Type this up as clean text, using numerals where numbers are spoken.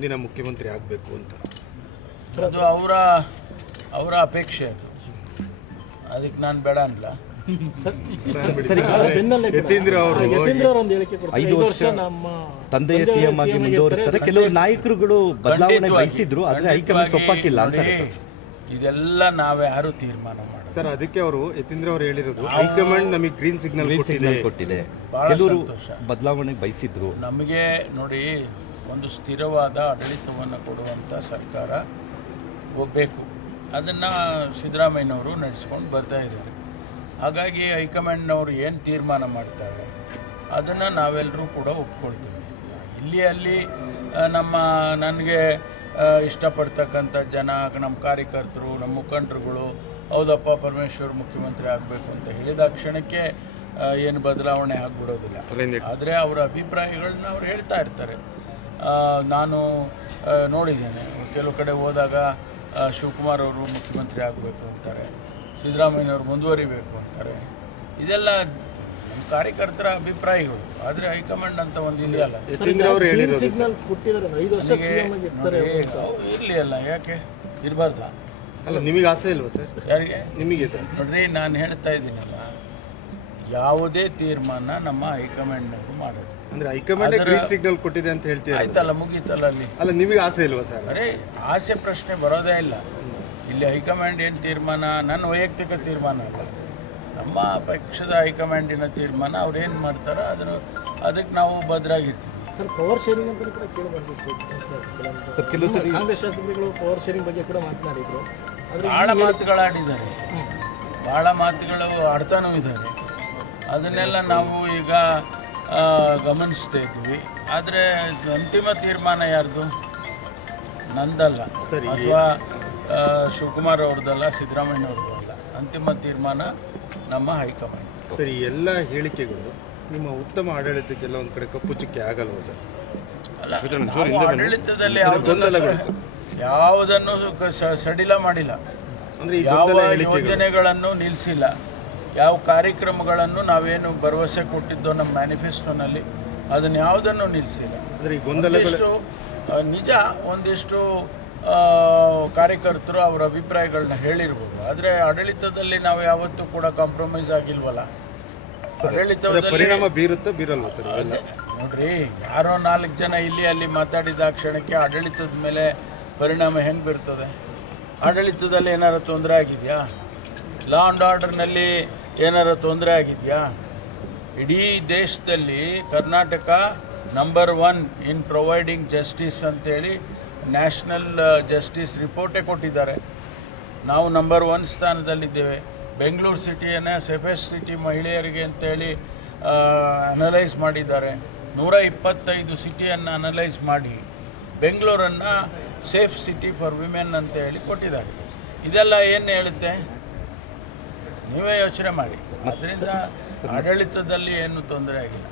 ಮುಂದಿನ ಮುಖ್ಯಮಂತ್ರಿ ಆಗಬೇಕು ಅಂತ. ಅದು ಅವರ ಅಪೇಕ್ಷೆ ಅದು, ಅದಕ್ಕೆ ನಾನು ಬೇಡ ಅನ್ಲ. ಯತೀಂದ್ರ ಅವರು 5 ವರ್ಷ ತಂದೆಯ ಸಿಎಂ ಆಗಿ ಮುಂದುವರಿಸ್ತಾರೆ. ಕೆಲವು ನಾಯಕರುಗಳು ಬದಲಾವಣೆ ಬಯಸಿದ್ರು, ಆದರೆ ಹೈಕಮಾಂಡ್ ಒಪ್ಪಕ್ಕಿಲ್ಲ ಅಂತ. ಇದೆಲ್ಲ ನಾವ್ಯಾರು ತೀರ್ಮಾನ ಮಾಡೋದು ಸರ್. ಅದಕ್ಕೆ ಅವರು ಯತೀಂದ್ರ ಅವರು ಹೇಳಿರೋದು ಹೈಕಮಾಂಡ್ ನಮಗೆ ಗ್ರೀನ್ ಸಿಗ್ನಲ್ ಕೊಟ್ಟಿದೆ. ಬಹಳ ಕೆಲವರು ಸಂತೋಷ. ಬದಲಾವಣೆ ಬಯಸಿದ್ರು. ನಮಗೆ ನೋಡಿ, ಒಂದು ಸ್ಥಿರವಾದ ಆಡಳಿತವನ್ನು ಕೊಡುವಂಥ ಸರ್ಕಾರ ಬೇಕು. ಅದನ್ನು ಸಿದ್ದರಾಮಯ್ಯನವರು ನಡೆಸ್ಕೊಂಡು ಬರ್ತಾ ಇದ್ದಾರೆ. ಹಾಗಾಗಿ ಹೈಕಮಾಂಡ್ನವರು ಏನು ತೀರ್ಮಾನ ಮಾಡ್ತಾರೆ ಅದನ್ನು ನಾವೆಲ್ಲರೂ ಕೂಡ ಒಪ್ಕೊಳ್ತೀವಿ. ಅಲ್ಲಿ ನನಗೆ ಇಷ್ಟಪಡ್ತಕ್ಕಂಥ ಜನ, ನಮ್ಮ ಕಾರ್ಯಕರ್ತರು, ನಮ್ಮ ಮುಖಂಡರುಗಳು ಹೌದಪ್ಪ ಪರಮೇಶ್ವರ್ ಮುಖ್ಯಮಂತ್ರಿ ಆಗಬೇಕು ಅಂತ ಹೇಳಿದ ಕ್ಷಣಕ್ಕೆ ಏನು ಬದಲಾವಣೆ ಆಗಿಬಿಡೋದಿಲ್ಲ. ಆದರೆ ಅವರ ಅಭಿಪ್ರಾಯಗಳನ್ನ ಅವ್ರು ಹೇಳ್ತಾ ಇರ್ತಾರೆ. ನಾನು ನೋಡಿದ್ದೇನೆ, ಕೆಲವು ಕಡೆ ಹೋದಾಗ ಶಿವಕುಮಾರ್ ಅವರು ಮುಖ್ಯಮಂತ್ರಿ ಆಗಬೇಕು ಅಂತಾರೆ, ಸಿದ್ದರಾಮಯ್ಯನವರು ಮುಂದುವರಿಬೇಕು ಅಂತಾರೆ. ಇದೆಲ್ಲ ನಮ್ಮ ಕಾರ್ಯಕರ್ತರ ಅಭಿಪ್ರಾಯಗಳು. ಆದರೆ ಹೈಕಮಾಂಡ್ ಅಂತ ಒಂದು ಇದೆಯಲ್ಲ, ಇರಲಿ ಅಲ್ಲ, ಯಾಕೆ ಇರಬಾರ್ದ? ಅಲ್ಲ, ನಿಮಗೆ ಆಸೆ ಇಲ್ವಾ ಸರ್? ಯಾರಿಗೆ? ನಿಮಗೆ ಸರ್. ನೋಡ್ರಿ, ನಾನು ಹೇಳ್ತಾ ಇದ್ದೀನಲ್ಲ, ಯಾವುದೇ ತೀರ್ಮಾನ ನಮ್ಮ ಹೈಕಮಾಂಡ್ನವರು ಮಾಡೋದು. ಅಂದ್ರೆ ಹೈಕಮಾಂಡ್ ಗ್ರೀನ್ ಸಿಗ್ನಲ್ ಕೊಟ್ಟಿದೆ ಅಂತ ಹೇಳ್ತೀವಿ. ಆಯ್ತಲ್ಲ, ಮುಗೀತಲ್ಲ ಅಲ್ಲಿ. ಅಲ್ಲ, ನಿಮಗೆ ಆಸೆ ಇಲ್ವಾ ಸರ್? ಅರೆ, ಆಸೆ ಪ್ರಶ್ನೆ ಬರೋದೇ ಇಲ್ಲ ಇಲ್ಲಿ. ಹೈಕಮಾಂಡ್ ಏನು ತೀರ್ಮಾನ ನನ್ನ ವೈಯಕ್ತಿಕ ತೀರ್ಮಾನ ಅಲ್ಲ, ನಮ್ಮ ಪಕ್ಷದ ಹೈಕಮಾಂಡಿನ ತೀರ್ಮಾನ. ಅವ್ರು ಏನು ಮಾಡ್ತಾರೋ ಅದಕ್ಕೆ ನಾವು ಭದ್ರಾಗಿರ್ತೀವಿ. ಸರ್, ಪವರ್ ಶೇರಿಂಗ್ ಅಂತ ಕೂಡ ಕೇಳಿ ಬಂದಿತ್ತು. ಕೆಲವು ಸರಿ ಕಾಂಗ್ರೆಸ್ ಶಾಸಕರುಗಳು ಪವರ್ ಶೇರಿಂಗ್ ಬಗ್ಗೆ ಕೂಡ ಮಾತನಾಡಿದ್ರು. ಭಾಳ ಮಾತುಗಳಾಡಿದ್ದಾರೆ, ಭಾಳ ಮಾತುಗಳು ಆಡ್ತಾನೂ ಇದ್ದಾರೆ. ಅದನ್ನೆಲ್ಲ ನಾವು ಈಗ ಗಮನಿಸ್ತಾ ಇದ್ದೀವಿ. ಆದರೆ ಅಂತಿಮ ತೀರ್ಮಾನ ಯಾರ್ದು? ನಂದಲ್ಲ, ಅಥವಾ ಶಿವಕುಮಾರ್ ಅವ್ರದ್ದಲ್ಲ, ಸಿದ್ದರಾಮಯ್ಯನವ್ರದ್ದು ಅಲ್ಲ. ಅಂತಿಮ ತೀರ್ಮಾನ ನಮ್ಮ ಹೈಕಮಾಂಡ್. ಸರಿ, ಎಲ್ಲ ಹೇಳಿಕೆಗಳು ನಿಮ್ಮ ಉತ್ತಮ ಆಡಳಿತಕ್ಕೆಲ್ಲ ಒಂದು ಕಡೆ ಕಪ್ಪು ಚುಕ್ಕೆ ಆಗಲ್ವಾ ಸರ್? ಅಲ್ಲ, ಆಡಳಿತದಲ್ಲಿ ಯಾವುದನ್ನು ಸಡಿಲ ಮಾಡಿಲ್ಲ, ಯಾವ ಯೋಜನೆಗಳನ್ನು ನಿಲ್ಲಿಸಿಲ್ಲ, ಯಾವ ಕಾರ್ಯಕ್ರಮಗಳನ್ನು ನಾವೇನು ಭರವಸೆ ಕೊಟ್ಟಿದ್ದೋ ನಮ್ಮ ಮ್ಯಾನಿಫೆಸ್ಟೋನಲ್ಲಿ ಅದನ್ನು ಯಾವುದನ್ನು ನಿಲ್ಲಿಸಿಲ್ಲ. ನಿಜ, ಒಂದಿಷ್ಟು ಕಾರ್ಯಕರ್ತರು ಅವರ ಅಭಿಪ್ರಾಯಗಳನ್ನ ಹೇಳಿರ್ಬೋದು, ಆದರೆ ಆಡಳಿತದಲ್ಲಿ ನಾವು ಯಾವತ್ತೂ ಕೂಡ ಕಾಂಪ್ರಮೈಸ್ ಆಗಿಲ್ವಲ್ಲ. ಆಡಳಿತದಲ್ಲಿ ಪರಿಣಾಮ ಬೀರುತ್ತಾ ಬೀರಲ್ವಾ ಸರ್? ನೋಡ್ರಿ, ಯಾರೋ 4 ಜನ ಇಲ್ಲಿ ಅಲ್ಲಿ ಮಾತಾಡಿದ ಕ್ಷಣಕ್ಕೆ ಆಡಳಿತದ ಮೇಲೆ ಪರಿಣಾಮ ಹೆಂಗೆ ಬೀರ್ತದೆ? ಆಡಳಿತದಲ್ಲಿ ಏನಾರ ತೊಂದರೆ ಆಗಿದೆಯಾ? ಲಾ ಆ್ಯಂಡ್ ಆರ್ಡರ್ನಲ್ಲಿ ಏನಾರ ತೊಂದರೆ ಆಗಿದೆಯಾ? ಇಡೀ ದೇಶದಲ್ಲಿ ಕರ್ನಾಟಕ ನಂಬರ್ 1 ಇನ್ ಪ್ರೊವೈಡಿಂಗ್ ಜಸ್ಟಿಸ್ ಅಂತೇಳಿ ನ್ಯಾಷನಲ್ ಜಸ್ಟಿಸ್ ರಿಪೋರ್ಟೇ ಕೊಟ್ಟಿದ್ದಾರೆ. ನಾವು ನಂಬರ್ 1 ಸ್ಥಾನದಲ್ಲಿದ್ದೇವೆ. ಬೆಂಗಳೂರು ಸಿಟಿಯನ್ನು ಸೇಫೆಸ್ಟ್ ಸಿಟಿ ಮಹಿಳೆಯರಿಗೆ ಅಂತೇಳಿ ಅನಲೈಸ್ ಮಾಡಿದ್ದಾರೆ. 125 ಸಿಟಿಯನ್ನು ಅನಲೈಸ್ ಮಾಡಿ ಬೆಂಗಳೂರನ್ನು ಸೇಫ್ ಸಿಟಿ ಫಾರ್ ವಿಮೆನ್ ಅಂತ ಹೇಳಿ ಕೊಟ್ಟಿದ್ದಾರೆ. ಇದೆಲ್ಲ ಏನು ಹೇಳುತ್ತೆ? ನೀವೇ ಯೋಚನೆ ಮಾಡಿ. ಅದರಿಂದ ಆಡಳಿತದಲ್ಲಿ ಏನು ತೊಂದರೆ ಆಗಿಲ್ಲ.